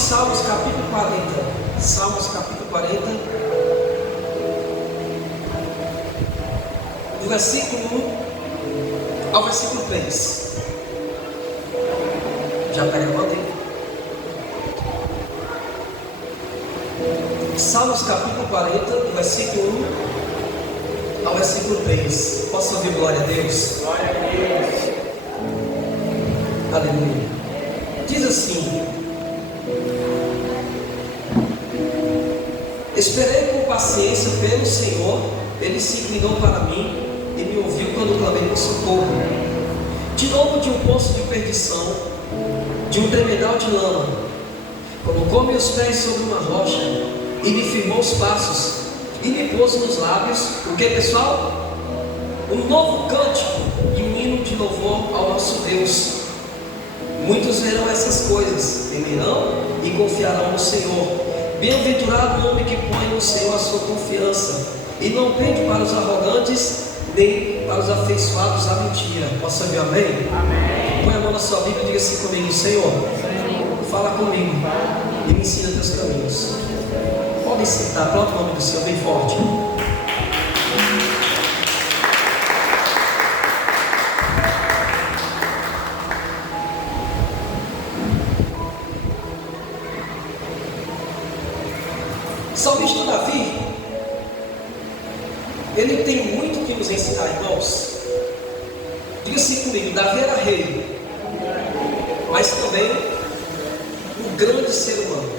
Salmos capítulo 40. Salmos capítulo 40. Do versículo 1 ao versículo 3. Já está gravando aí? Salmos capítulo 40, do versículo 1 ao versículo 3. Posso ouvir glória a Deus? Glória a Deus. Aleluia. Diz assim: esperei com paciência pelo Senhor, Ele se inclinou para mim e me ouviu quando clamei por socorro. Tirou-me de um poço de perdição, de um tremedal de lama, colocou meus pés sobre uma rocha e me firmou os passos e me pôs nos lábios, o que, pessoal? Um novo cântico e um hino de louvor ao nosso Deus. Muitos verão essas coisas, temerão e confiarão no Senhor. Bem-aventurado o homem que põe no Senhor a sua confiança e não pende para os arrogantes, nem para os afeiçoados à mentira. Posso ouvir amém? Amém. Põe a mão na sua Bíblia e diga assim comigo: Senhor, fala comigo e me ensina teus caminhos. Podem sentar, aplaude o nome do Senhor bem forte. Salmista Davi, ele tem muito que nos ensinar, irmãos. Diga assim comigo: Davi era rei, mas também um grande ser humano.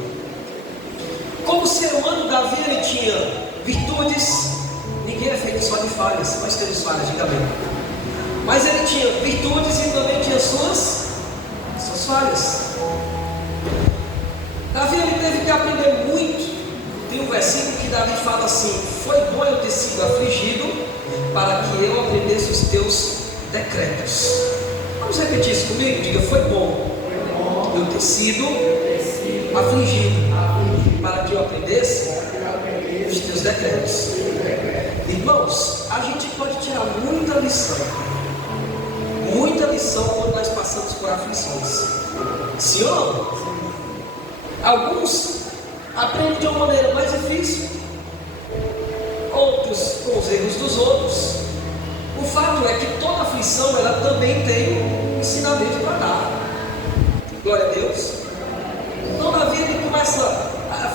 Como ser humano, Davi ele tinha virtudes. Ninguém é feito só de falhas, mas temos falhas, diga bem. Mas ele tinha virtudes e também tinha suas falhas. Davi ele teve que aprender muito. Tem um versículo que Davi fala assim: foi bom eu ter sido afligido, para que eu aprendesse os teus decretos. Vamos repetir isso comigo? Diga: foi bom eu ter sido afligido, para que eu aprendesse os teus decretos. Irmãos, a gente pode tirar muita lição quando nós passamos por aflições. Sim ou não? Alguns aprendem de uma maneira mais difícil, outros com os erros dos outros. O fato é que toda aflição ela também tem um ensinamento para dar. Glória a Deus. Então Davi ele começa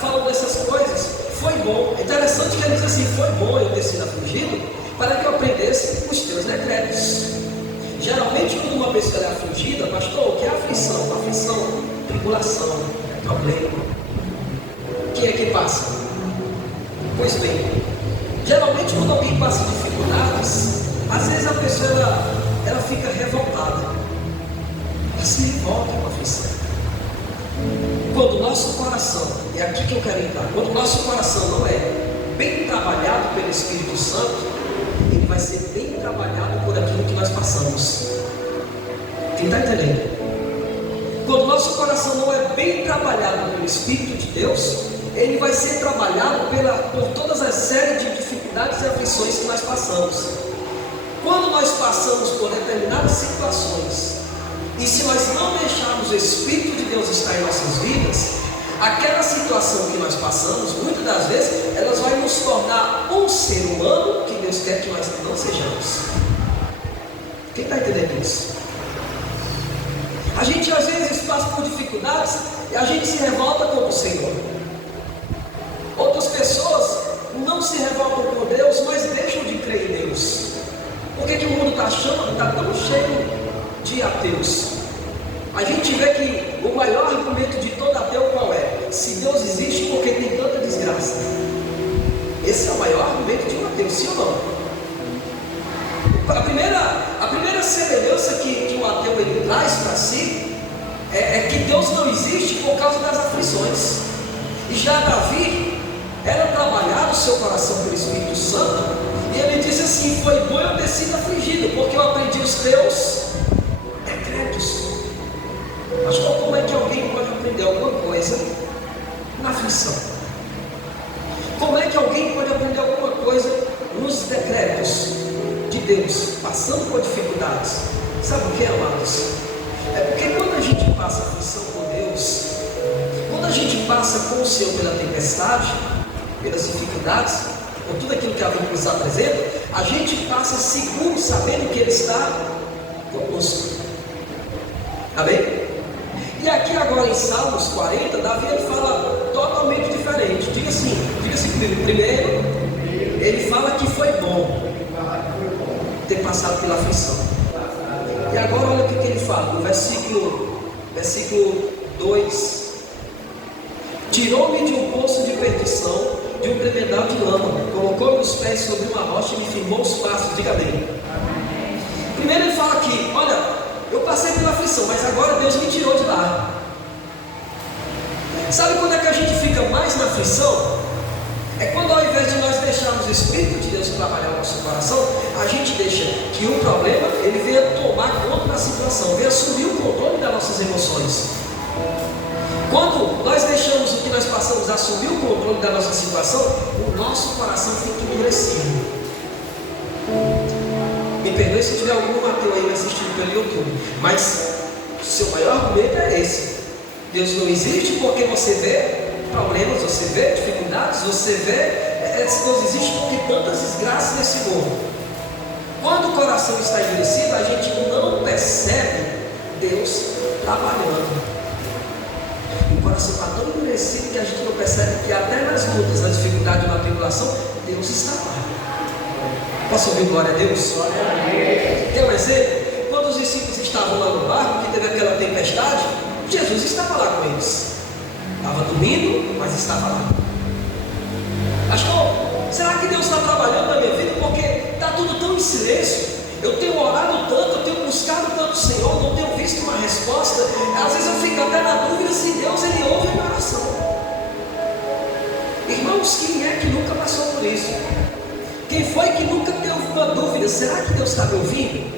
falando dessas coisas. Foi bom, é interessante que ele diz assim: foi bom eu ter sido afligido, para que eu aprendesse os teus decretos. Geralmente quando uma pessoa é afligida, pastor, o que é aflição? Aflição, tribulação, problema. Quem é que passa? Pois bem, geralmente quando alguém passa dificuldades, às vezes a pessoa ela fica revoltada, ela se revolta com a aflição. Quando o nosso coração, é aqui que eu quero entrar, quando o nosso coração não é bem trabalhado pelo Espírito Santo, ele vai ser bem trabalhado por aquilo que nós passamos. Quem está entendendo? Quando o nosso coração não é bem trabalhado pelo Espírito de Deus, ele vai ser trabalhado por todas as séries de dificuldades e aflições que nós passamos. Quando nós passamos por determinadas situações, e se nós não deixarmos o Espírito de Deus estar em nossas vidas, aquela situação que nós passamos, muitas das vezes, elas vão nos tornar um ser humano que Deus quer que nós não sejamos. Quem está entendendo isso? A gente às vezes passa por dificuldades e a gente se revolta contra o Senhor. Outras pessoas não se revoltam com Deus, mas deixam de crer em Deus. Por que o mundo está tão cheio de ateus? A gente vê que o maior argumento de todo ateu qual é? Se Deus existe, por que tem tanta desgraça? Esse é o maior argumento de um ateu, sim ou não? A primeira semelhança que o ateu ele traz para si é que Deus não existe por causa das aflições. E já Davi era trabalhado o seu coração pelo Espírito Santo, e ele disse assim: foi bom eu ter sido afligido, porque eu aprendi os teus decretos. Mas como é que alguém pode aprender alguma coisa na aflição? Como é que alguém pode aprender alguma coisa nos decretos de Deus, passando por dificuldades? Sabe o que, amados? É porque quando a gente passa aflição com Deus, quando a gente passa com o Senhor pela tempestade, pelas dificuldades, por tudo aquilo que a Bíblia nos apresenta, a gente passa seguro, sabendo que Ele está conosco. Amém? E aqui agora em Salmos 40, Davi ele fala totalmente diferente. Diga assim comigo. Primeiro, ele fala que foi bom ter passado pela aflição. E agora olha o que ele fala, no versículo 2: tirou-me de um poço de perdição, de um tremedal de lama, colocou meus pés sobre uma rocha e me firmou os passos. Diga bem. Primeiro ele fala aqui, olha, eu passei pela aflição, mas agora Deus me tirou de lá. Sabe quando é que a gente fica mais na aflição? É quando, ao invés de nós deixarmos o Espírito de Deus trabalhar no nosso coração, a gente deixa que o problema ele venha tomar conta da situação, venha assumir o controle das nossas emoções. Quando nós deixamos o que nós passamos assumir o controle da nossa situação, o nosso coração fica endurecido. Me perdoe se tiver algum ateu aí me assistindo pelo YouTube, mas o seu maior argumento é esse: Deus não existe porque você vê problemas, você vê dificuldades, você vê, Deus existe porque tantas desgraças nesse mundo. Quando o coração está endurecido, a gente não percebe Deus trabalhando. O coração está tão endurecido que a gente não percebe que até nas lutas, na dificuldade, na tribulação, Deus está lá. Posso ouvir glória a Deus? Quer um exemplo? Quando os discípulos estavam lá no barco, que teve aquela tempestade, Jesus estava lá com eles. Estava dormindo, mas estava lá. Pastor, será que Deus está trabalhando na minha vida? Porque está tudo tão em silêncio. Eu tenho orado tanto, eu tenho buscado tanto o Senhor, não tenho visto uma resposta. Às vezes eu fico até na dúvida se Deus ele ouve a minha oração. Irmãos, quem é que nunca passou por isso? Quem foi que nunca teve uma dúvida? Será que Deus está me ouvindo?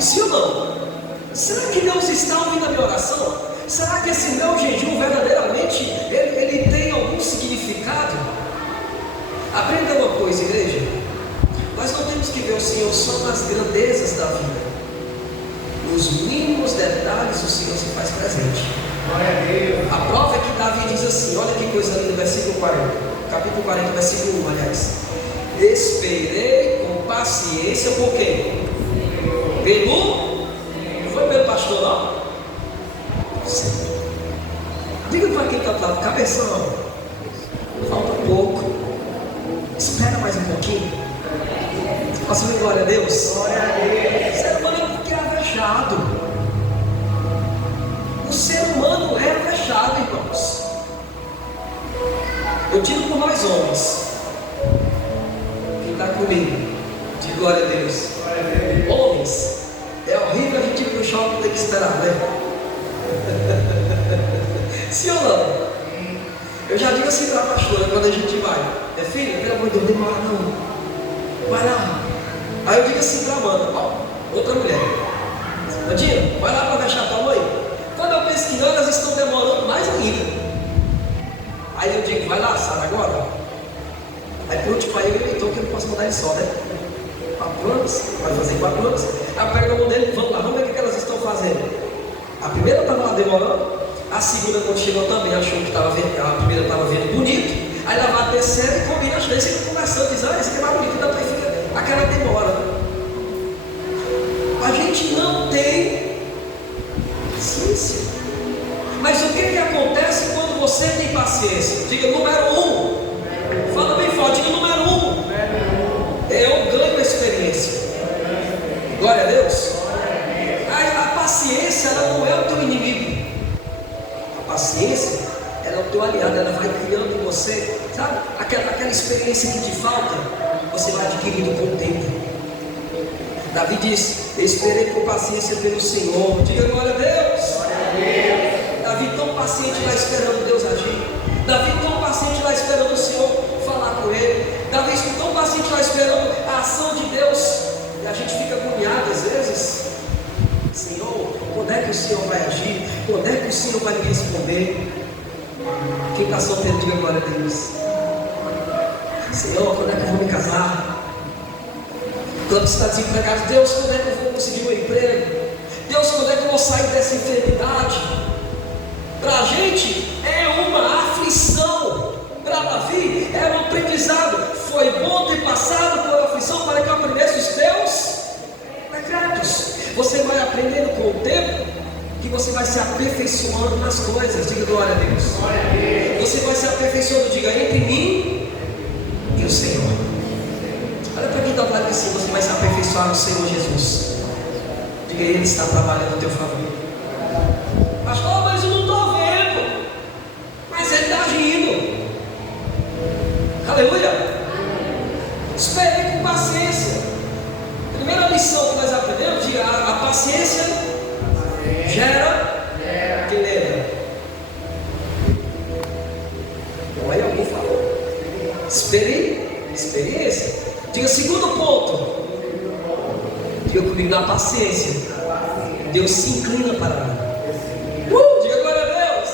Sim ou não? Será que Deus está ouvindo a minha oração? Será que esse meu jejum verdadeiramente ele tem algum significado? Aprenda uma coisa, igreja. Nós não temos que ver o Senhor só nas grandezas da vida. Nos mínimos detalhes o Senhor se faz presente. A prova é que Davi diz assim, olha que coisa linda, versículo 40. Capítulo 40, versículo 1, aliás. Esperei com paciência por quem? Não foi pelo pastor, não? Diga para quem está do lado, cabeção, falta pouco, espera mais um pouquinho. Posso ver glória a Deus? Glória a Deus. O ser humano é porque é avexado. O ser humano é avexado, irmãos. Eu digo por nós homens. Quem está comigo? De glória a Deus. Homens, é horrível a gente ir para o shopping e ter que esperar, né? Sim ou não? Eu já digo assim para a pastora quando a gente vai: filha, pelo amor de Deus, demora não. Vai lá. Aí eu digo assim para a Amanda, outra mulher: Andinha, vai lá para fechar tua mãe. Quando eu penso que não, elas estão demorando mais ainda. Aí eu digo: vai lá, Sara, agora. Aí por último, aí ele inventou que eu não posso mandar ele só, né? 4 anos, vai fazer 4 anos. Aí eu pego a mão dele, vamos lá, vamos ver o que elas estão fazendo. A primeira estava lá demorando, a segunda, quando chegou também, achou que a primeira estava vendo bonito. Aí ela vai a terceira e combina as três, fica conversando, diz: esse aqui é mais bonito, então aí fica aquela demora. A gente não tem paciência. Mas o que acontece quando você tem paciência? Diga número 1. Fala bem forte, diga número 1. Eu ganho a experiência. Glória a Deus. A paciência, ela não é o teu inimigo. A paciência, ela é o teu aliado. Ela vai criando em você, sabe? Aquela experiência que te falta, você vai adquirindo com o tempo. Davi diz: esperei com paciência pelo Senhor. Diga glória a Deus. Glória a Deus. Davi tão paciente lá esperando Deus agir. Davi tão paciente lá esperando o Senhor falar com ele. Davi tão paciente lá esperando a ação de Deus. E a gente fica agoniado às vezes. Senhor, quando é que o Senhor vai agir? Quando é que o Senhor vai me responder? Quem está solteiro, diga glória a Deus. Senhor, quando é que eu vou me casar? Quando você está desempregado, Deus, quando é que eu vou conseguir um emprego? Deus, quando é que eu vou sair dessa enfermidade? Para a gente é uma aflição. Para Davi era um aprendizado. Foi bom ter passado por aflição para que eu aprendesse os teus decretos. Você vai aprendendo com o tempo que você vai se aperfeiçoando nas coisas. Diga glória a Deus. Glória a Deus. Você vai se aperfeiçoando. Diga entre mim e o Senhor. Olha para quem está falando assim. Você vai se aperfeiçoar no Senhor Jesus. Diga, Ele está trabalhando no teu favor. Pastor, mas eu não estou vendo. Mas Ele está agindo. Aleluia. Esperei com paciência. Primeira lição que nós aprendemos: de a paciência gera beleza. Então aí alguém falou. Experiência. Diga segundo ponto. Diga comigo, na paciência Deus se inclina para mim. Diga glória a Deus.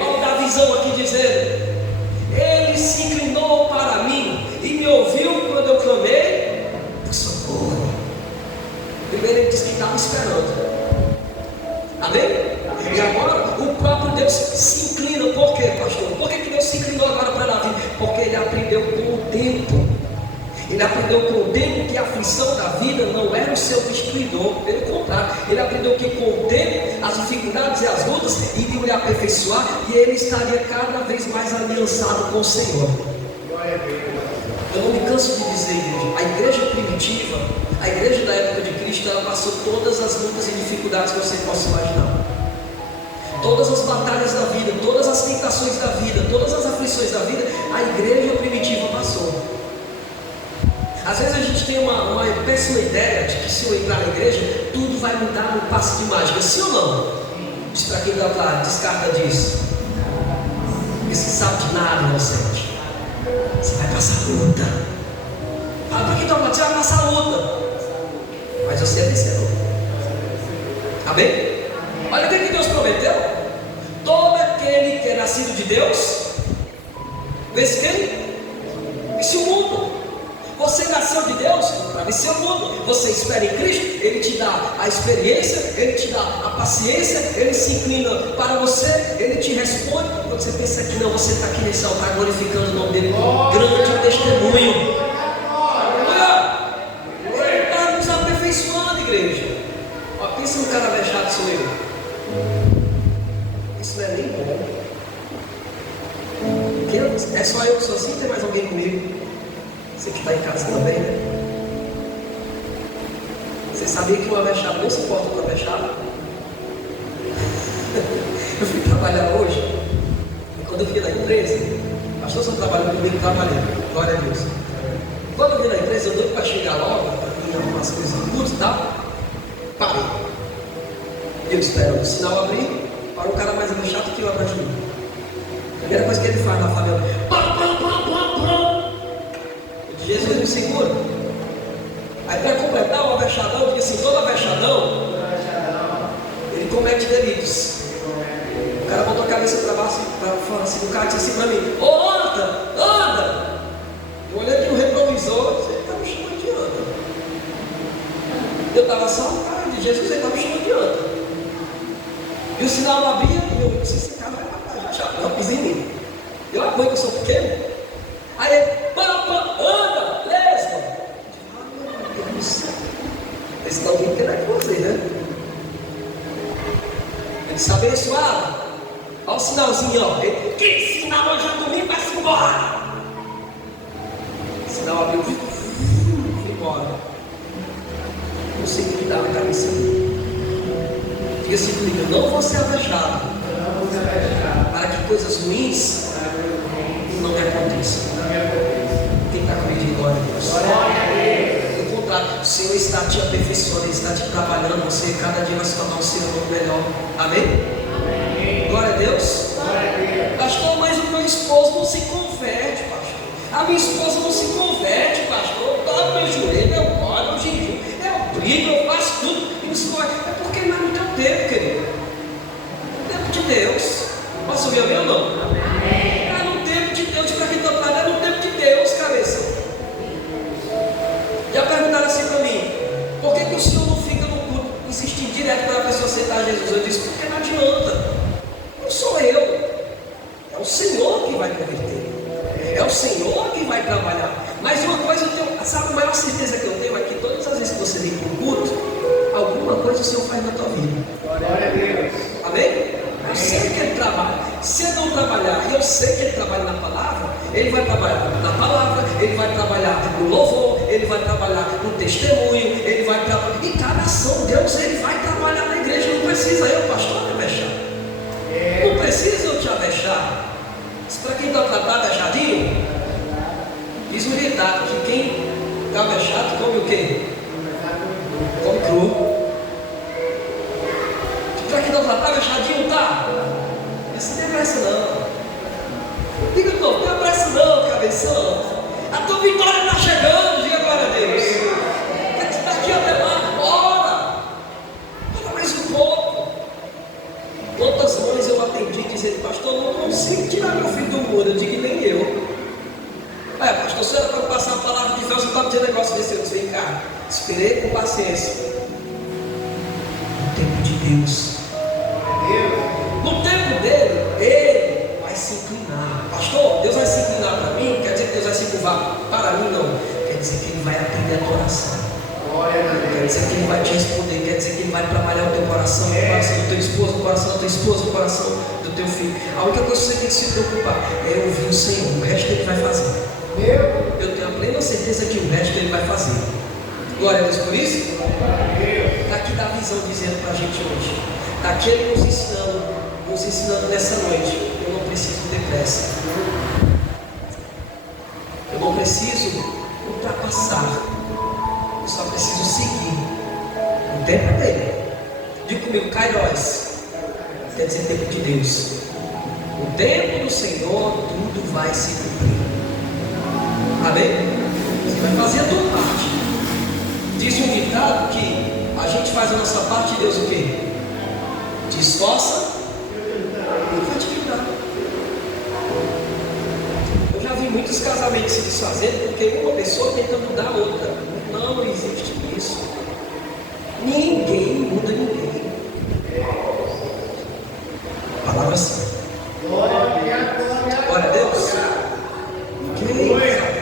Olha da visão aqui dizendo: Ele se inclinou para mim e me ouviu quando eu clamei por socorro. Primeiro ele disse que estava esperando. Amém? E agora o próprio Deus se inclina. Por quê, pastor? Por que Deus se inclinou agora para Davi? Porque ele aprendeu com o tempo. Ele aprendeu com o tempo que a aflição da vida não era o seu destruidor. Pelo contrário, ele aprendeu que com o tempo as dificuldades e as lutas iriam lhe aperfeiçoar e ele estaria cada vez mais aliançado com o Senhor. Eu não me canso de dizer, igreja, a igreja primitiva, a igreja da época de Cristo, ela passou todas as lutas e dificuldades que você possa imaginar. Todas as batalhas da vida, todas as tentações da vida, todas as aflições da vida, a igreja primitiva passou. Às vezes a gente tem uma péssima ideia de que se eu entrar na igreja, tudo vai mudar no passe de mágica. Sim ou não? Diz para quem está lá, descarta disso. Porque você sabe de nada, inocente. Você vai passar luta. Fala para quem está lá, você vai passar luta. Mas você é vencedor. Amém? Olha o que Deus prometeu. Todo aquele que é nascido de Deus vence quem? Vence o mundo. Você nasceu de Deus para vencer o mundo. Você espera em Cristo, Ele te dá a experiência, Ele te dá a paciência, Ele se inclina para você, Ele te responde. Quando você pensa que não, você está aqui nesse altar glorificando o nome dEle com um grande testemunho. Ele está nos aperfeiçoando, igreja. Ó, pensa no cara vexado, sou eu. Isso não é nem bom. É só eu que sou assim, tem mais alguém comigo? Você que está em casa também, né? Você sabia que o avexado não suporta o avexado? Eu fui trabalhar hoje, e quando eu fui na empresa, pastor só trabalhou comigo trabalhando, glória a Deus. Quando eu vi na empresa, eu doido para chegar logo, para algumas coisas tudo e tal, parei. Eu espero o sinal abrir para um cara mais avexado que eu atrás de mim. A primeira coisa que ele faz na família, Jesus me segura. Aí para completar o avexadão, porque assim, todo avexadão, ele comete delitos. O cara botou a cabeça para baixo, para fora assim, o cara disse assim para mim: ô, anda! Eu olhei aqui no retrovisor, ele está me chamando de anda. Eu estava só o cara de Jesus, ele está me chamando de anda. E o sinal não abria, e eu disse: esse cara vai matar, já não pisa em mim. Eu apoio que eu sou pequeno. Aí ele, anda, lesma. Eles estão brincando aqui com vocês, né? Ele disse: abençoado. Olha o sinalzinho, ó. Ele, que sinal hoje é domingo, vai-se embora. O sinal abriu, fui embora. Não sei o que dá na cabeça. Diga assim comigo: não vou ser avexado, para que coisas ruins não me aconteçam. Quem está comigo de glória a Deus? Pelo contrário, o Senhor está te aperfeiçoando, Ele está te trabalhando. Você cada dia vai se tornar um ser humano melhor. Amém? Glória a Deus. Pastor, mas o meu esposo não se converte, pastor. A minha esposa não se converte, pastor. Eu dobro meu joelho, eu oro, eu jejum, eu brigo, eu faço tudo. E não se converte. É porque não é no teu tempo, querido. No tempo de Deus. Posso ouvir amém ou não? É no tempo de Deus. Para quem está falando, é no tempo de Deus, cabeça. Já perguntaram assim para mim: por que o senhor não fica no culto insistindo direto para a pessoa aceitar Jesus? Eu disse: porque não adianta. sou eu, é o Senhor que vai converter, é o Senhor que vai trabalhar. Mas uma coisa eu tenho, sabe, a maior certeza que eu tenho é que todas as vezes que você vem para o culto, alguma coisa o Senhor faz na tua vida. Glória a Deus. Amém? Eu sei que Ele trabalha. Se eu não trabalhar, e eu sei que Ele trabalha na palavra, Ele vai trabalhar na palavra, Ele vai trabalhar no louvor, Ele vai trabalhar no testemunho, Ele vai trabalhar em cada ação. Deus, Ele vai trabalhar na igreja. Não precisa eu, pastor, me avexar. Não precisa eu te avexar. Para quem está tratado avexadinho, diz um ditado que quem está avexado come o quê? Come cru. Para quem está tratado avexadinho, tá? Isso não tem pressa não. Diga de novo, não tem pressa não, cabeção. A tua vitória está chegando, diga glória a Deus. Daqui até lá, bora. Bora mais um pouco. Quantas mães eu atendi dizendo, pastor, não consigo tirar meu filho do muro. Eu digo, nem eu. Pastor, se era para passar a palavra de Deus, você está dizendo um negócio desse. Eu disse, vem cá, esperei com paciência. No tempo de Deus. No tempo dele, ele vai se inclinar. Pastor, Deus vai se inclinar para mim? Quer dizer que Deus vai se curvar para mim? Não. Quer dizer que Ele vai atender a tua oração. Quer dizer que Ele vai te responder. Quer dizer que Ele vai trabalhar o teu coração, o coração do teu esposo, o coração da tua esposa, o coração do teu filho. A única coisa que você tem que se preocupar é ouvir o Senhor. O resto Ele vai fazer. Eu tenho a plena certeza que o resto Ele vai fazer. Glória a Deus por isso. Está aqui da visão dizendo para a gente hoje. Está aqui Ele nos ensinando nessa noite. Eu não preciso ter pressa. Eu não preciso ultrapassar. Eu só preciso seguir o tempo dele. Diga comigo, Kairos. Quer dizer tempo de Deus. O tempo do Senhor, tudo vai se cumprir. Amém? Você vai fazer a tua parte. Diz um ditado que a gente faz a nossa parte e Deus o quê? Te esforça, Ele vai te ajudar. Eu já vi muitos casamentos se desfazendo porque uma pessoa tenta mudar a outra. Não existe isso. Ninguém muda ninguém. Palavra assim. Glória a Deus.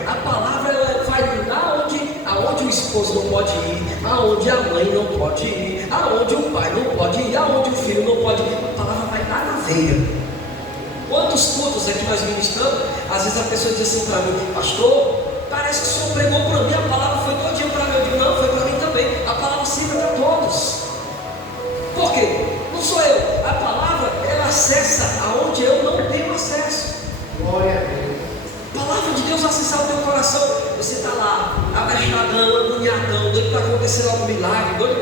A palavra ela vai mudar aonde o esposo não pode ir, aonde a mãe não pode ir, aonde o pai não pode ir, aonde o filho não pode ir. A palavra vai dar na veia. Quantos cultos aqui nós ministramos? Às vezes a pessoa diz assim para mim, pastor, parece que o senhor pregou para mim, a palavra foi todinha para mim. Eu digo, não, foi para mim também. A palavra serve para todos. Por quê? Não sou eu. A palavra ela acessa aonde eu não tenho acesso. Glória a Deus. A palavra de Deus vai acessar o teu coração. Você está lá, abastadão, agoniadão, doido para acontecer algum milagre, doido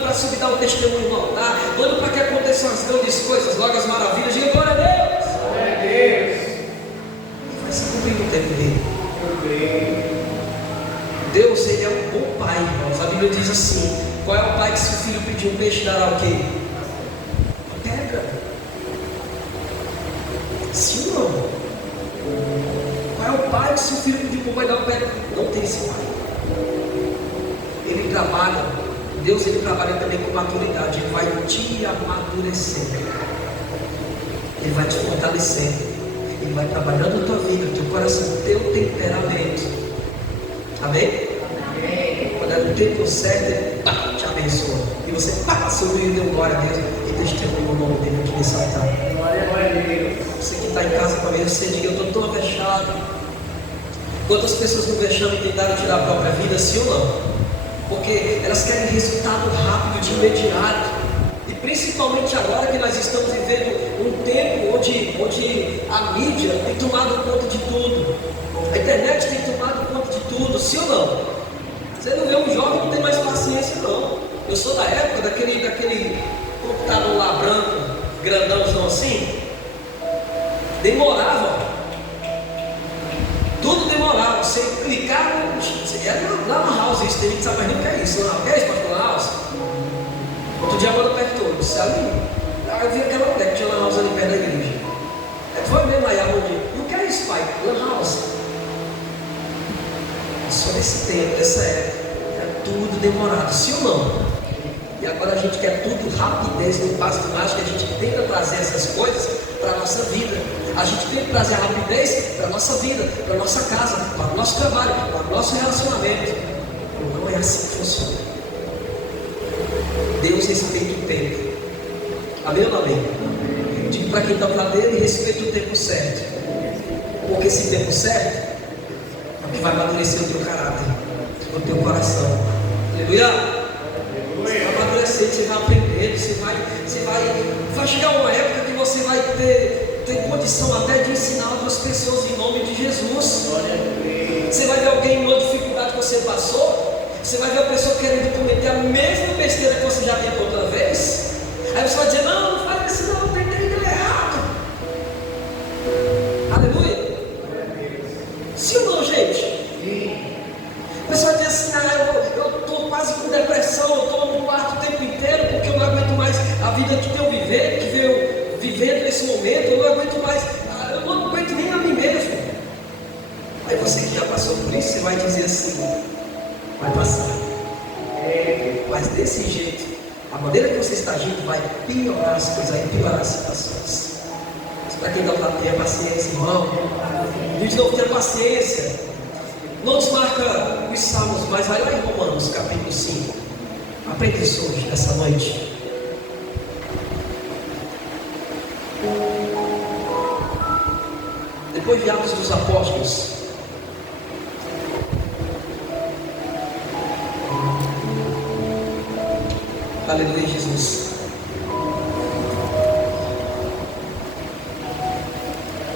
para subir dar um testemunho no altar, doido para que aconteçam as grandes coisas, logo as maravilhas. Diga glória a Deus. Glória a Deus. E vai se cumprir no tempo dele. Eu creio. Deus, Ele é um bom pai, irmãos. A Bíblia diz assim: qual é o pai que se o filho pedir um peixe dará o quê? Pedra. Sim ou não? Qual é o pai que se o filho pedir um pão vai dar um pedra? Não tem esse pai. Ele trabalha, Deus ele trabalha também com maturidade. Ele vai te amadurecendo. Ele vai te fortalecendo. Ele vai trabalhando a tua vida, o teu coração, o teu temperamento. Amém? Amém. Quando é no tempo certo, Ele te abençoa. E você sorriu e deu glória a Deus. E testemunho o nome dele aqui nesse altar. Glória a Deus. Você que está em casa comigo, você diga, eu estou tão avexado. Quantas pessoas no vexame tentaram tirar a própria vida, sim ou não? Porque elas querem resultado rápido, de imediato. E principalmente agora que nós estamos vivendo um tempo onde a mídia tem tomado conta de tudo. A internet tem tomado conta de tudo, sim ou não? Você não vê um jovem que não tem mais paciência, não. Eu sou da época daquele computador lá branco, grandãozão assim. Demorava. Tudo demorava. Você clicava, era lá na house, isso tem gente que sabe mais nem o que é isso. O que é isso, pastor? Na house? Outro dia agora perto, você ali. Aí eu vi aquela mulher que tinha uma house ali perto da igreja. Foi mesmo aí aonde? O que é isso, pai? Lan house. Só nesse tempo, nessa época, era tudo demorado, sim ou não? E agora a gente quer tudo rapidez, no passo de mágica, a gente tenta trazer essas coisas para a nossa vida. A gente tenta trazer a rapidez para a nossa vida, para a nossa casa, para o nosso trabalho, para o nosso relacionamento. Não é assim que funciona. Deus respeita o tempo. Amém ou não amém? Eu digo para quem está do lado dele, respeita o tempo certo. Porque esse tempo certo é o que vai amadurecer o teu caráter, o teu coração. Aleluia! Você vai amadurecer, você vai aprender, vai chegar uma época que você vai ter condição até de ensinar outras pessoas em nome de Jesus. Você vai ver alguém em uma dificuldade que você passou, você vai ver a pessoa querendo cometer a mesma besteira que você já tentou outra vez. Aí você vai dizer, não faz isso não, tem que ir errado. Aleluia. Sim ou não, gente? Sim. A pessoa diz assim, eu estou quase com depressão, eu estou no quarto o tempo inteiro, porque eu não aguento mais a vida que eu vivendo nesse momento, eu não aguento mais, eu não aguento nem a mim mesmo. Aí você que já passou por isso, você vai dizer assim, vai passar. Mas desse jeito, a maneira que você está agindo vai piorar as coisas, vai piorar as situações. Mas para quem não está, tenha paciência, irmão. Diz de novo, tenha paciência. Não desmarca os salmos, mas vai lá em Romanos, capítulo 5. Aprenda isso hoje, nessa noite. Depois de Atos dos Apóstolos, aleluia, Jesus.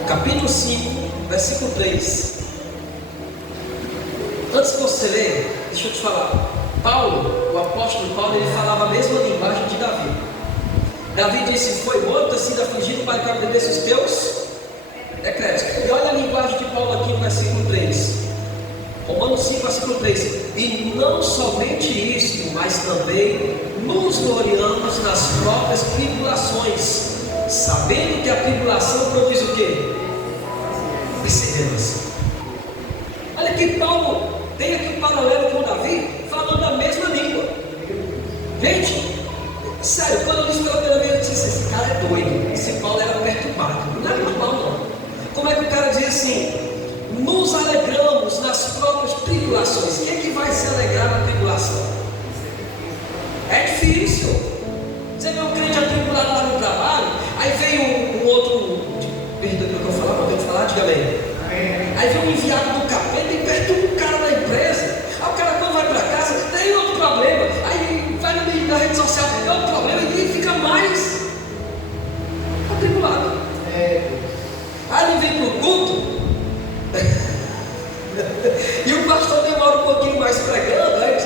Capítulo 5, versículo 3. Antes que você ler, deixa eu te falar. Paulo, o apóstolo Paulo, ele falava a mesma linguagem de Davi. Davi disse, foi bom ter sido afligido para que eu aprendesse os teus decretos. E olha a linguagem de Paulo aqui no versículo 3. Romanos 5, versículo 3. E não somente isto, mas também nos gloriamos nas próprias tribulações, sabendo que a tribulação produz o quê? Perseverança. Olha que Paulo tem aqui um paralelo com Davi, falando a mesma língua. Gente, sério, quando eu disse pela primeira vez, eu disse, esse cara é doido. Esse Paulo era perturbado. Não é normal não. Como é que o cara dizia assim? Nos alegramos nas próprias tribulações. Quem é que vai se alegrar na tribulação? É difícil. Você vê um crente atribulado lá no trabalho, aí vem um outro, perdão pelo que eu falar, mas eu falar, diga bem. Aí vem um enviado do capeta e perturba o cara da empresa. Aí o cara quando vai para casa, tem outro problema. Aí vai na rede social, tem outro problema, e ele fica mais atribulado. Aí ele vem para o culto. E o pastor demora um pouquinho mais pregando, aí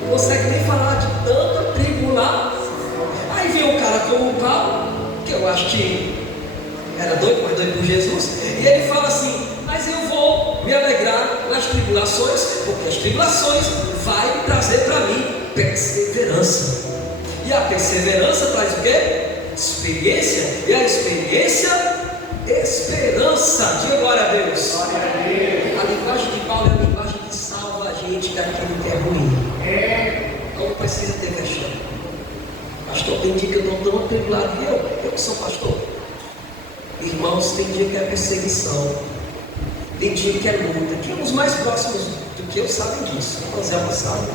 não consegue nem falar de tanta tribulação. Aí vem um cara como o Paulo, que eu acho que era doido, mas doido por Jesus, e ele fala assim, mas eu vou me alegrar nas tribulações, porque as tribulações vai trazer para mim perseverança. E a perseverança traz o quê? Experiência, e a experiência, esperança. Diga glória a Deus. Glória a Deus. A linguagem de Paulo é a linguagem que salva a gente daquilo que é ruim. Não precisa ter vexame. Pastor, tem dia que eu não estou atribulado, e eu que sou pastor. Irmãos, tem dia que é perseguição, tem dia que é luta. Que os mais próximos do que eu sabem disso. O Anselmo sabe.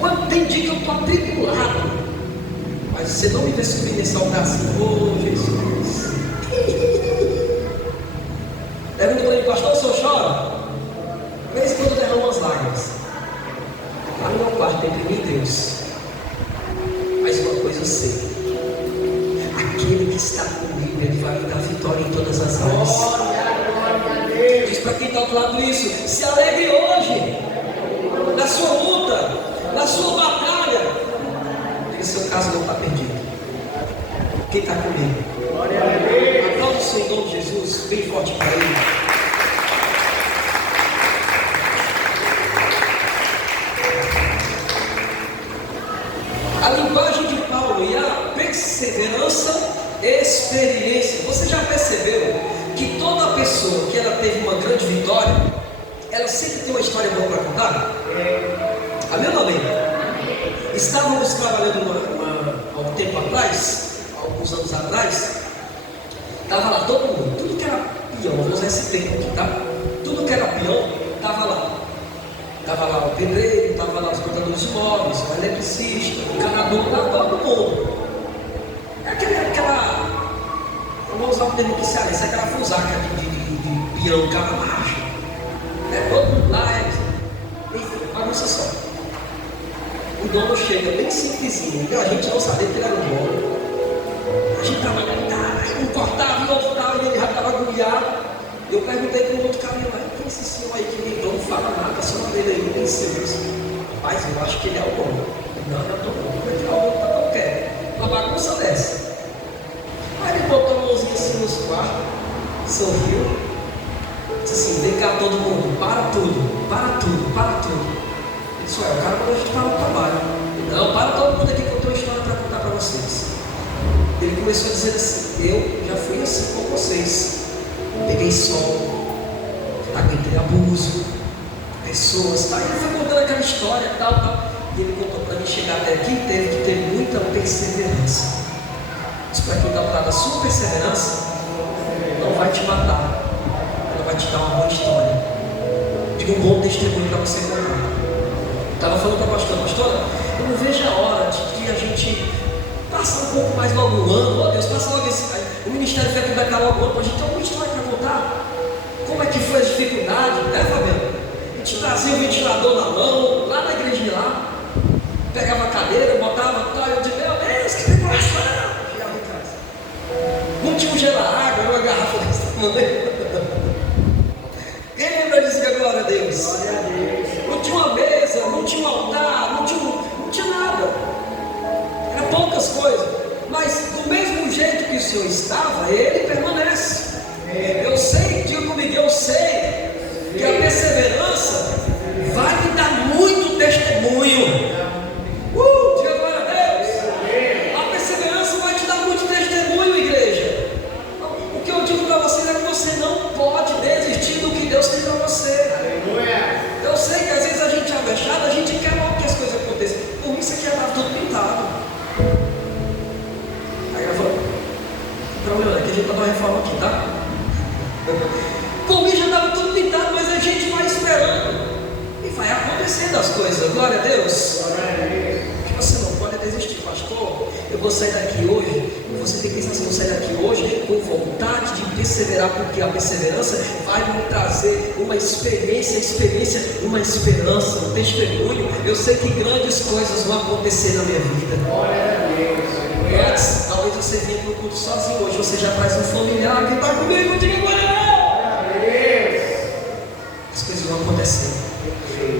Quando tem dia que eu estou atribulado, mas você não me vê subir nesse altarzinho, oh Jesus. Pergunta para ele, pastor, o senhor chora? De vez em quando derrama as lágrimas. Lá no meu quarto, entre mim e Deus. Mas uma coisa eu sei: aquele que está comigo, ele vai me dar vitória em todas as áreas. Diz para quem está ao lado isso: se alegre hoje, na sua luta, na sua batalha. Porque seu caso não está perdido. Quem está comigo? Aplaude o Senhor em nome de Jesus, bem forte para ele. A linguagem de Paulo e a perseverança, experiência. Você já percebeu que toda pessoa que ela teve uma grande vitória, ela sempre tem uma história boa para contar? Amém ou amém? Estávamos trabalhando há um tempo atrás, alguns anos atrás, estava lá todo mundo, tudo que era peão, vou usar esse tempo aqui, tá? Tudo que era peão, estava lá. Estava lá o pedreiro, estava lá os cortadores de móveis, o eletricista, o encanador, estava todo mundo. É aquela, eu vou usar um termo especialista, é aquela fusaca de peão, cara macho. Todo mundo lá, bagunça só. O dono chega bem simplesinho, e a gente não sabia que ele era o dono. A gente trabalhava, não cortava, não voltava, e ele já estava agulhado. Eu perguntei para o outro caminho, mas quem é esse senhor aí que nem dono fala nada, só uma dele aí, nem sei isso. Rapaz, eu acho que ele é o dono. Não, eu estou dono, vai tirar o dono para qualquer. Uma bagunça dessa. Aí ele botou a mãozinha assim nos quartos, sorriu, disse assim, vem cá todo mundo, para tudo, para tudo, para tudo. Isso é, o cara mandou a gente parar o trabalho. Não, para todo mundo aqui que eu tenho uma história para contar para vocês. Ele começou a dizer assim, eu já fui assim com vocês. Peguei sol, aguentei abuso, pessoas, tá? Ele foi contando aquela história, tal. E ele contou para mim chegar até aqui, teve que ter muita perseverança. Mas para quem está da sua perseverança, não vai te matar, ela vai te dar uma boa história. Diga um bom testemunho para você contar. Estava falando para a pastora, eu não vejo a hora de que a gente passa um pouco mais logo um ano, ó Deus, passa logo o Ministério vai cuidar logo um ano, para a gente ter alguma história para contar. Como é que foi a dificuldade, né, Fabiano? A gente trazia o ventilador na mão, lá na igreja lá, pegava a cadeira, botava, eu disse, meu Deus, que decoração! Chegava em casa. Não tinha um gelo água, era uma garrafa desse tamanho. Quem lembra disso? Glória a Deus. Glória a Deus. Não tinha uma mesa, não tinha um altar, não tinha nada. Era poucas coisas. Mas do mesmo jeito que o Senhor estava, Ele permanece. Eu sei, digo comigo, eu sei que a perseverança vai me dar muito testemunho. Diga glória a Deus. A perseverança vai te dar muito testemunho, igreja. O que eu digo para vocês é que você não pode desistir do que Deus tem para você. Eu sei que às vezes a gente é avexado, a gente quer logo que as coisas aconteçam. Por isso aqui já estava tudo pintado. Aí ela falou, não tem problema, que a gente está dando reforma aqui, tá? Por mim já estava tudo pintado, mas a gente vai esperando. E vai acontecendo as coisas, glória a Deus. Que você não pode desistir, pastor. Eu vou sair daqui hoje. Você tem que pensar assim, eu vou sair daqui hoje com vontade de perseverar, porque a perseverança vai me trazer uma experiência, uma esperança, um testemunho. Eu sei que grandes coisas vão acontecer na minha vida. Glória a Deus. Antes, talvez você venha para o culto sozinho, hoje você já traz um familiar que está comigo, diga glória a Deus. As coisas vão acontecer.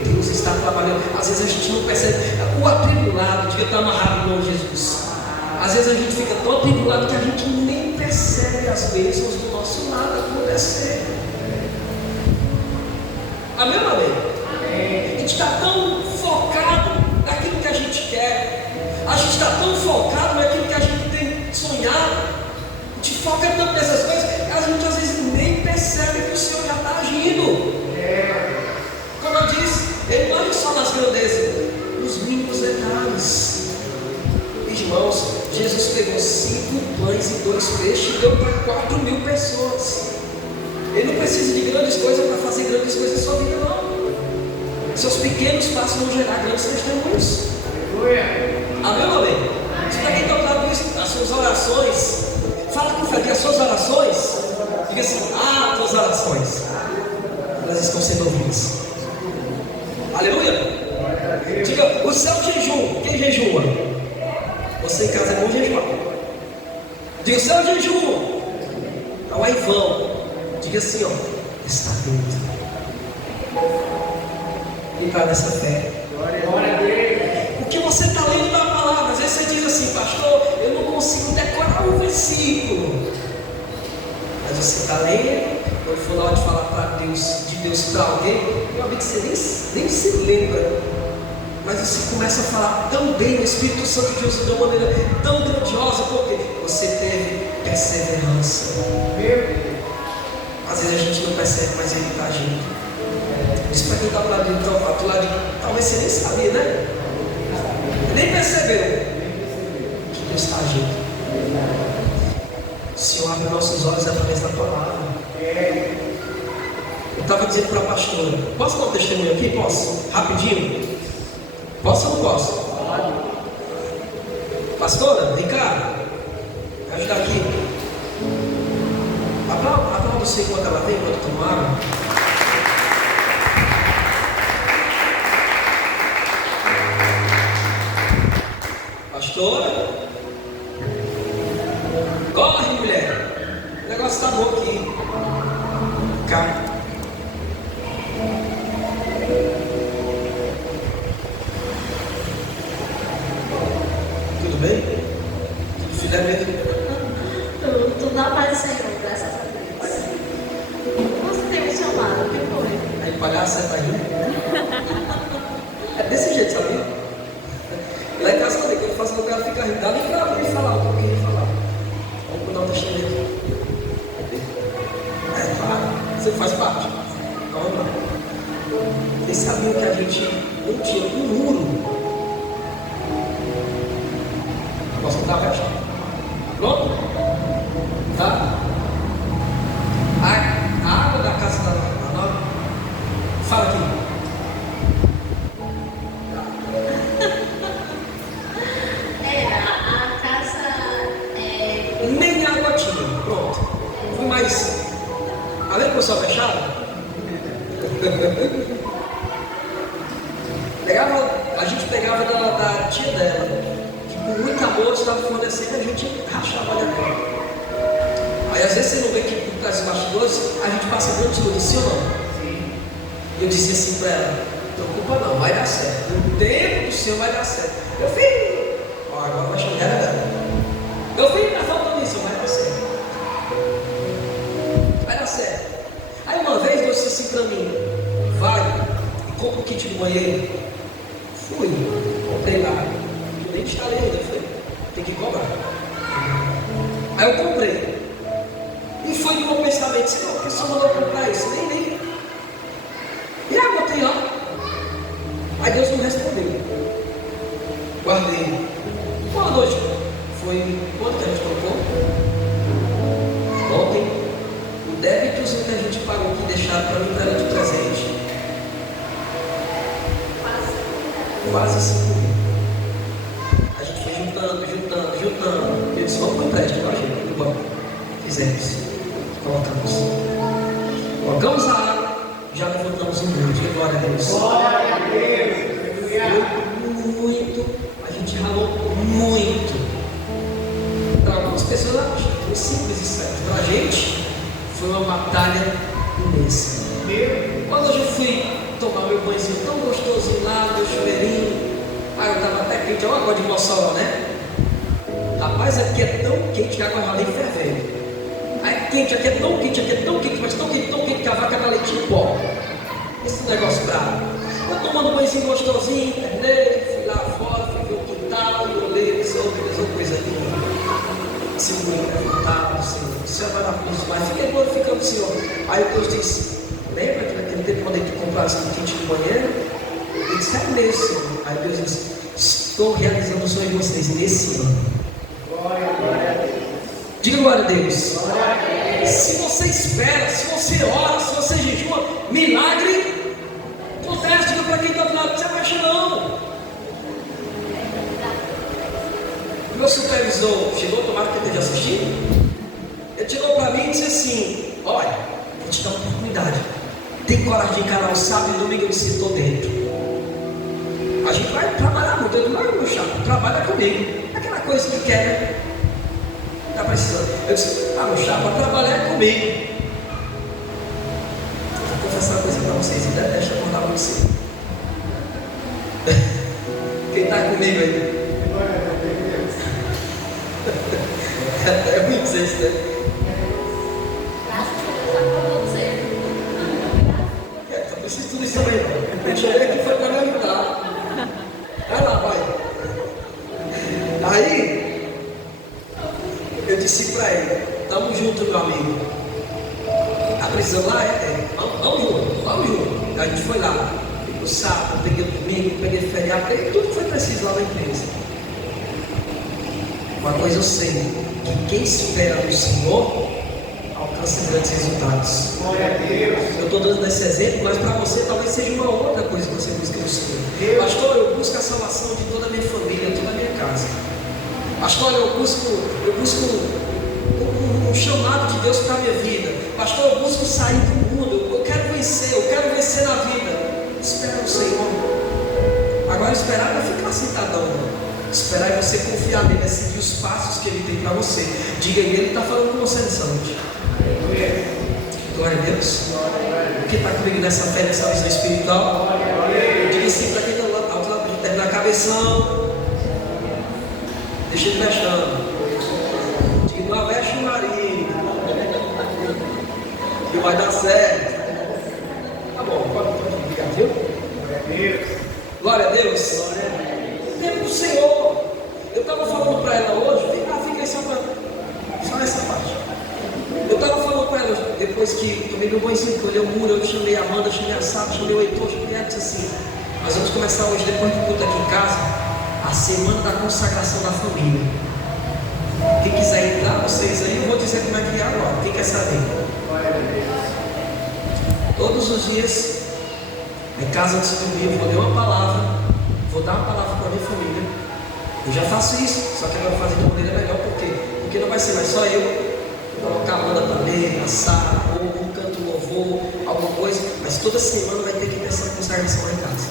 Deus está trabalhando. Às vezes a gente não percebe. O atribulado devia estar amarrado com Jesus. Às vezes a gente fica tão atribulado que a gente nem percebe as bênçãos do nosso lado acontecer. Amém ou amém? A gente está tão focado naquilo que a gente quer. A gente está tão focado naquilo que a gente tem sonhado. A gente foca tanto nessas coisas que a gente às vezes nem percebe que o Senhor já está agindo. Como eu disse, Ele não age só nas grandezas, nos mínimos detalhes. Irmãos, Jesus pegou 5 pães e 2 peixes e deu para 4.000 pessoas. Ele não precisa de grandes coisas para fazer grandes coisas em sua vida, não. Seus pequenos passos vão gerar grandes testemunhos. Amém ou amém? Se para quem está ouvindo isso, as suas orações, fala com fé que as suas orações, diga assim, tuas orações, elas estão sendo ouvidas. Aleluia. Diga, o seu jejum, quem jejua? Você em casa é bom jejuar. Diga, o seu jejum ao Aivão. Diga assim, está dentro. E para nessa fé. Glória a Deus. O que você está lendo na palavra? Às vezes você diz assim, pastor, eu não consigo decorar um versículo. Mas você está lendo, quando for na hora de falar para Deus, de Deus para alguém, meu amigo, você nem se lembra. Mas você começa a falar tão bem, o Espírito Santo te usa de uma maneira tão grandiosa, porque você teve perseverança. Às vezes a gente não percebe, mas Ele está agindo. Isso para quem está do lado de talvez você nem sabia, né? Nem percebeu que Deus está agindo. O Senhor abre nossos olhos através da palavra. Eu estava dizendo para a pastora, posso dar um testemunho aqui? Posso? Rapidinho? Posso ou não posso? Pastora, vem cá. Me ajudar aqui. Aplauda você enquanto ela vem, enquanto toma água. Pastora, corre, mulher. O negócio está bom aqui. Cá. Tudo bem? Tudo filé mesmo? Tudo na paz do Senhor, graças a Deus. Você tem me chamado, o que foi? Aí palhaça tá rindo. É desse jeito, sabia? Lá em casa também, quando eu faço com ela fica rindo. Dá nem pra me falar o que eu queria falar. Vamos dar um testemunho aqui. É claro, você faz parte. Então vamos lá. Vocês sabiam que a gente não tinha um muro? Posso dar a festa? Pronto? Tá? A água da casa da nova. Fala aqui. A casa Nem água tinha. Pronto. Fui mais. Além do pessoal fechado. A gente pegava da tia dela, que com muito amor estava fornecendo, a gente rachava ali dela. Aí às vezes você não vê que por trás dos bastidores a gente passa dentro de tudo, sim ou não? E eu dizia assim para ela: não preocupa não, vai dar certo. No tempo do Senhor vai dar certo. Meu filho, ó, agora vai chamar ela. Meu filho, está faltando isso, vai dar certo. Vai dar certo. Aí uma vez Deus disse assim para mim: vai e compra um kit de banheiro. Fui, comprei lá. Eu nem instalei ainda, falei, tem que cobrar. Aí eu comprei. E foi no meu pensamento, disse, não, porque só mandou comprar isso, nem. E aí botei lá. Aí Deus não respondeu. Guardei. Boa noite. Foi quanto que a gente colocou? Ontem. O débitozinho que a gente pagou que deixaram para mim para ela de presente. Quase 5 mil. A gente foi juntando. Eu disse, vamos para o empréstimo com a gente, no banco. Fizemos. Colocamos a água, já levantamos um muro. Diga glória a Deus. Glória a Deus. Foi muito. A gente ralou muito. Para algumas pessoas acham que foi simples isso. Para a gente, foi uma batalha imensa. Quando eu fui tomar meu banhozinho tão gostosinho lá, meu chuveirinho, aí eu estava até quente, é uma água de Mossoró, né? Rapaz, aqui é tão quente que a água já vem fervendo. Aí é quente, aqui é tão quente, mas tão quente que a vaca dá leite em pó. Esse negócio bravo. Eu tomando um banhozinho gostosinho, terminei, fui lá fora, fui ver o quintal, e olhei, disse, oh Deus, uma coisa linda. Segurei para voltar, o Senhor vai dar curso, mas fiquei glorificando o Senhor. Aí Deus disse, lembra que naquele tempo quando ele comprou esse kit de banheiro? Ele disse, é mesmo, Senhor. Aí Deus disse, estou realizando o sonho de vocês nesse ano. Glória a Deus. Diga glória a Deus. Glória a Deus. Se você espera, se você ora, se você jejua, milagre acontece. Diga para quem está do lado, você não acha não. O meu supervisor chegou, tomara que ele esteja assistindo. Ele chegou para mim e disse assim, olha, vou te dar uma oportunidade. Tem coragem de encarar o sábado e domingo? Eu disse, estou dentro. A gente vai trabalhar muito, eu não meu chato, trabalha comigo. Aquela coisa que quer, né? Está precisando. Eu disse, meu chapa, trabalhar comigo. Vou confessar uma coisa para vocês, ainda deixa eu contar para você. Quem está comigo aí? É muito dizer isso, né? graças a Deus está com você. Só preciso tudo isso também. Eu cheguei aqui foi para me ajudar. Vai lá, vai. Aí, eu disse para ele, tamo junto, meu amigo. Tá precisando lá? Vamos junto. A gente foi lá. no sábado, peguei o domingo, peguei o feriado, peguei tudo que foi preciso lá na empresa. Uma coisa eu sei, que quem espera no Senhor alcança grandes resultados. Glória a Deus. Eu estou dando esse exemplo, mas para você talvez seja uma outra coisa que você busca no Senhor. Pastor, eu busco a salvação de toda a minha família, toda a minha casa. Pastor, eu busco um chamado de Deus para a minha vida. Pastor, eu busco sair do mundo, eu quero vencer na vida. Espera no Senhor. Agora esperar não é ficar sentadão, não. Esperar é você confiar nele, é seguir os passos que ele tem para você. Diga aí, ele está falando com você nessa noite. Glória a Deus. Quem está comigo nessa fé, nessa visão espiritual? Diga assim para quem está ao outro lado, para terminar a cabeção. Deixa ele mexendo. Diga, não mexe o marido. Que vai dar certo. Tá bom, pode ligar, viu? Glória a Deus. Tempo do Senhor. Eu estava falando para ela hoje, fica aí só nessa parte. Eu estava falando para ela hoje, depois que tomei meu banhozinho, que eu olhei o muro, eu chamei a Amanda, chamei a Sara, chamei o Heitor, chamei ela e disse assim: nós vamos começar hoje, depois do culto aqui em casa, a semana da consagração da família. Quem quiser entrar, vocês aí, eu vou dizer como é que é agora. Quem quer saber? Todos os dias, em casa antes de dormir, eu vou ler uma palavra, vou dar uma palavra para a minha família. Eu já faço isso, só que eu vou fazer de uma maneira melhor, por quê? Porque não vai ser mais só eu colocar a Amanda para ler, a Sara, ou um canto louvor, alguma coisa, mas toda semana vai ter que ter essa consagração lá em casa.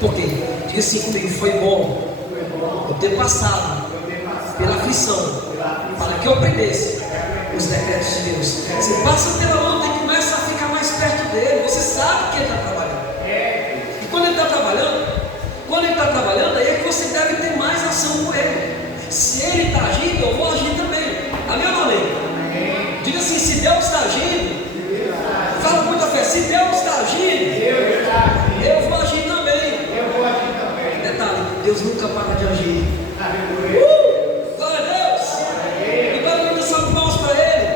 Por quê? Diga assim comigo, foi bom eu ter passado pela aflição, para que eu aprendesse os decretos de Deus. Você passa pela luta e começa a ficar mais perto dele, você sabe que ele está trabalhando. E quando ele está trabalhando, aí é que você deve ter mais ação com ele. Se ele está agindo, eu vou agir também. Amém ou não, amém? Diga assim, se Deus está agindo, fala com muita fé, se Deus está agindo, eu vou agir também. Detalhe, Deus nunca para de agir. Glória a Deus. E quando eu salve mãos para ele,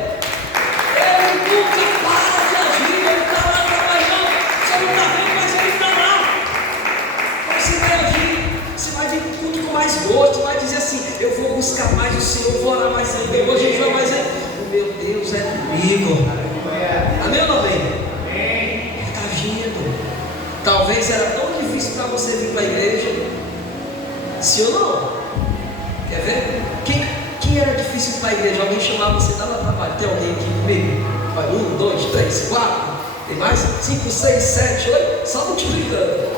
ele nunca para de agir, ele está lá trabalhando. Você não está vendo, mas ele está lá. Você vai agir, você vai vir para o culto com mais gosto, vai dizer assim: eu vou buscar mais o Senhor, vou orar mais ainda, eu vou jejuar mais ainda. O meu Deus é comigo. Amém ou não amém? Ele está agindo. Talvez era tão difícil para você vir para a igreja. Sim ou não? Quer ver? Quem era difícil para a igreja? Alguém chamava você, dá lá trabalho. Tem alguém aqui comigo? Vai, 1, 2, 3, 4. Tem mais? 5, 6, 7, 8. Só multiplicando.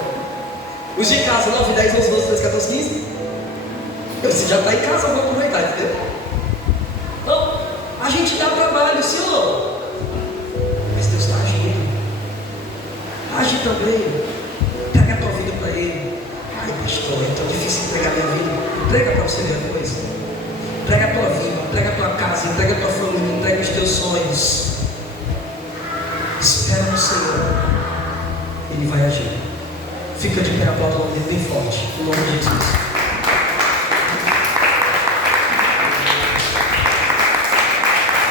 Os de casa, 9, 10, 11, 12, 13, 14, 15. Você já está em casa, vou aproveitar, entendeu? Então, a gente dá trabalho, sim ou não? Mas Deus está agindo. Age também. Pega a tua vida para Ele. Ai, pastor, é tão difícil entregar minha vida. Entrega para você ver a coisa. Entrega a tua vida, entrega a tua casa, entrega a tua família, entrega os teus sonhos. Espera no Senhor. Ele vai agir. Fica de pé, aplauda o nome dele bem forte. Em nome de Jesus.